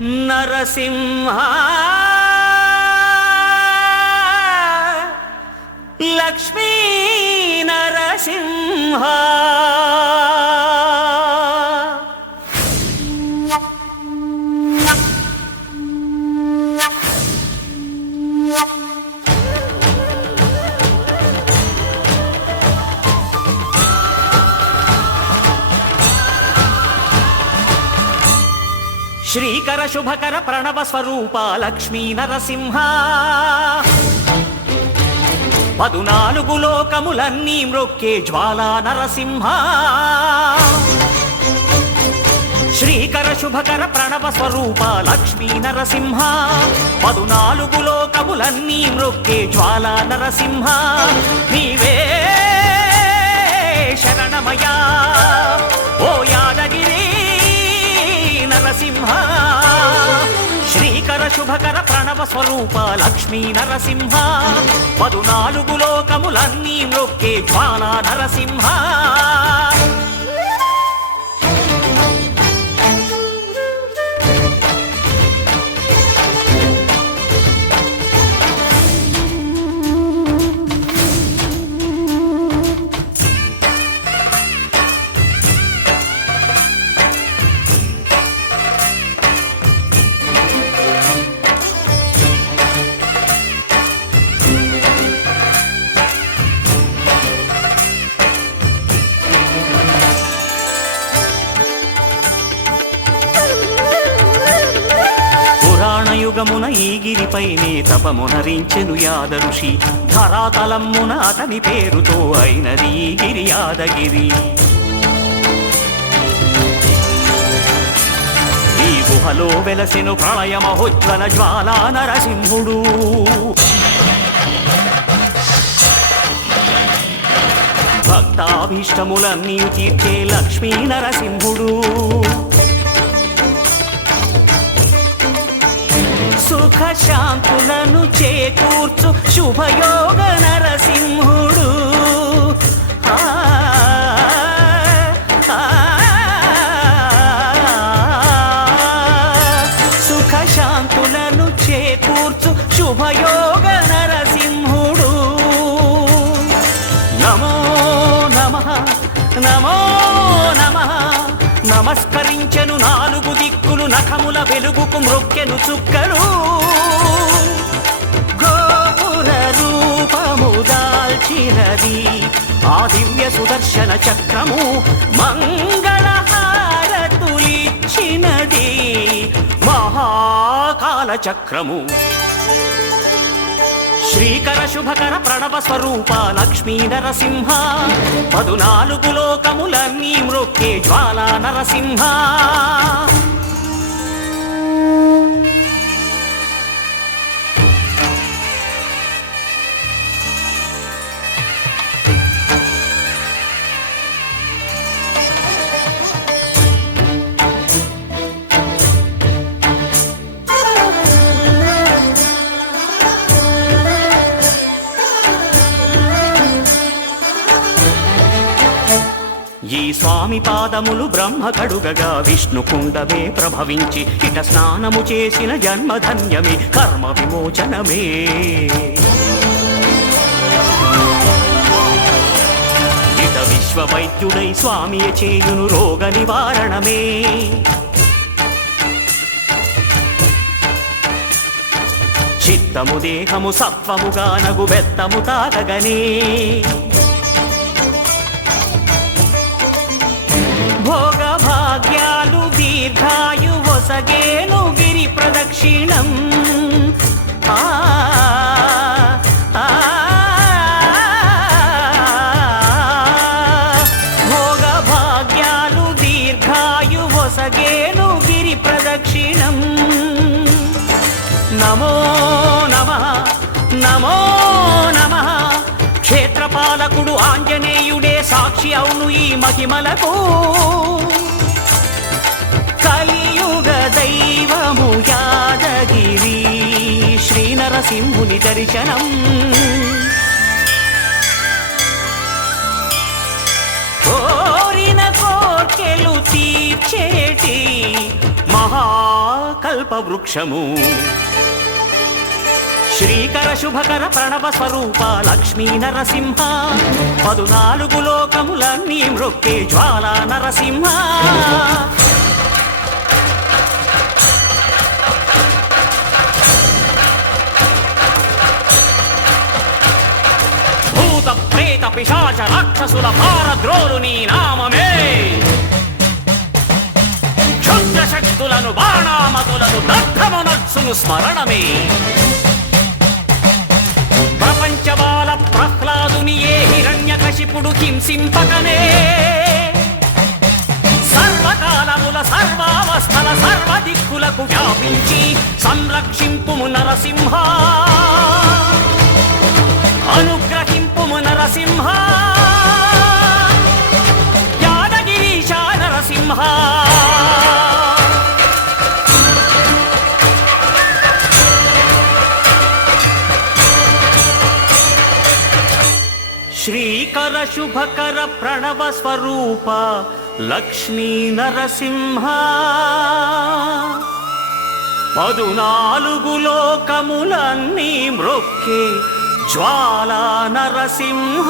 నరసింహ లక్ష్మీ నరసింహ శ్రీకర శుభకర ప్రణవ స్వరూప లక్ష్మీ నరసింహ 14 లోకములన్నీ మ్రొక్కే జ్వాలా నరసింహ శ్రీకర శుభకర ప్రణవ స్వరూప లక్ష్మీ నరసింహ 14 లోకములన్నీ మ్రొక్కే జ్వాలా నరసింహ నీవే శరణమయా ఓ యాదగిరి నరసింహ శ్రీకర శుభకర ప్రణవ స్వరూప లక్ష్మీ నరసింహ 14 లోకములన్నీ మ్రొక్కే జ్వాలా నరసింహ యుగమున ఈ గిరిపైనే తపమునరించెను యాద ఋషి ధరాతలమ్మున అతని పేరుతో అయినది ఈ గిరి యాదగిరి ఈ గుహలో వెలసెను ప్రళయ మహోజ్వల జ్వాలా నరసింహుడు భక్తాభీష్టములన్నీ తీర్చే లక్ష్మీ నరసింహుడు సుఖ శాంతులను చేకూర్చు శుభయోగ నరసింహుడు సుఖ శాంతులను చేకూర్చు శుభయోగ నరసింహుడు నమో నమః నమో నమః నమస్కరించెను 4 దిక్కులు నఖముల వెలుగుకు మ్రొక్కెను చుక్కలు గోపుర రూపము దాల్చినది ఆ దివ్య సుదర్శన చక్రము మంగళహారతులిచ్చినది మహాకాల చక్రము శ్రీకర శుభకర ప్రణవ స్వరూప లక్ష్మీ నరసింహ 14 లోకములన్నీ మ్రొక్కే జ్వాలా నరసింహ ఈ స్వామి పాదములు బ్రహ్మ కడుగగా విష్ణు కుండమే ప్రభవించి ఇట స్నానము చేసిన జన్మధన్యమే కర్మ విమోచనమే ఇట విశ్వవైద్యుడై స్వామియ చేయును రోగ నివారణమే చిత్తము దేహము సత్వముగా నగు బెత్తము తాకగనే భోగ భాగ్యాలు దీర్ఘాయు వసగేను గిరి ప్రదక్షిణం భోగ భాగ్యాలు దీర్ఘాయు వసగేను గిరి ప్రదక్షిణం నమో నమః నమో నమః క్షేత్రపాలకుడు ఆంజనేయుడే సాక్షి అవును ఈ మహిమలకు కలియుగ దైవము యాదగిరి శ్రీ నరసింహుని దర్శనం కోరిన కోర్కెలు తీర్చేటి మహా కల్పవృక్షము శ్రీకర శుభకర ప్రణవ స్వరూప లక్ష్మీ నరసింహ 14 లోకములన్నీ మ్రొక్కే జ్వాలా నరసింహ భూత ప్రేత పిశాచ రాక్షసుల భారద్రోలు నీ నామమే క్షుద్ర శక్తులను బాణామతులను దగ్ధమునర్చును స్మరణమే ప్రపంచబాల ప్రహ్లాదుని ఏ హిరణ్యకశిపుడు హింసింపకనే సర్వకాలముల సర్వావస్థల సర్వదిక్కులకు వ్యాపించి సంరక్షింపుము నరసింహ అనుగ్రహింపుము నరసింహ యాదగిరీశ నరసింహ శ్రీకర శుభకర ప్రణవ స్వరూప లక్ష్మీ నరసింహ 14 లోకములన్నీ మ్రొక్కే జ్వాలా నరసింహ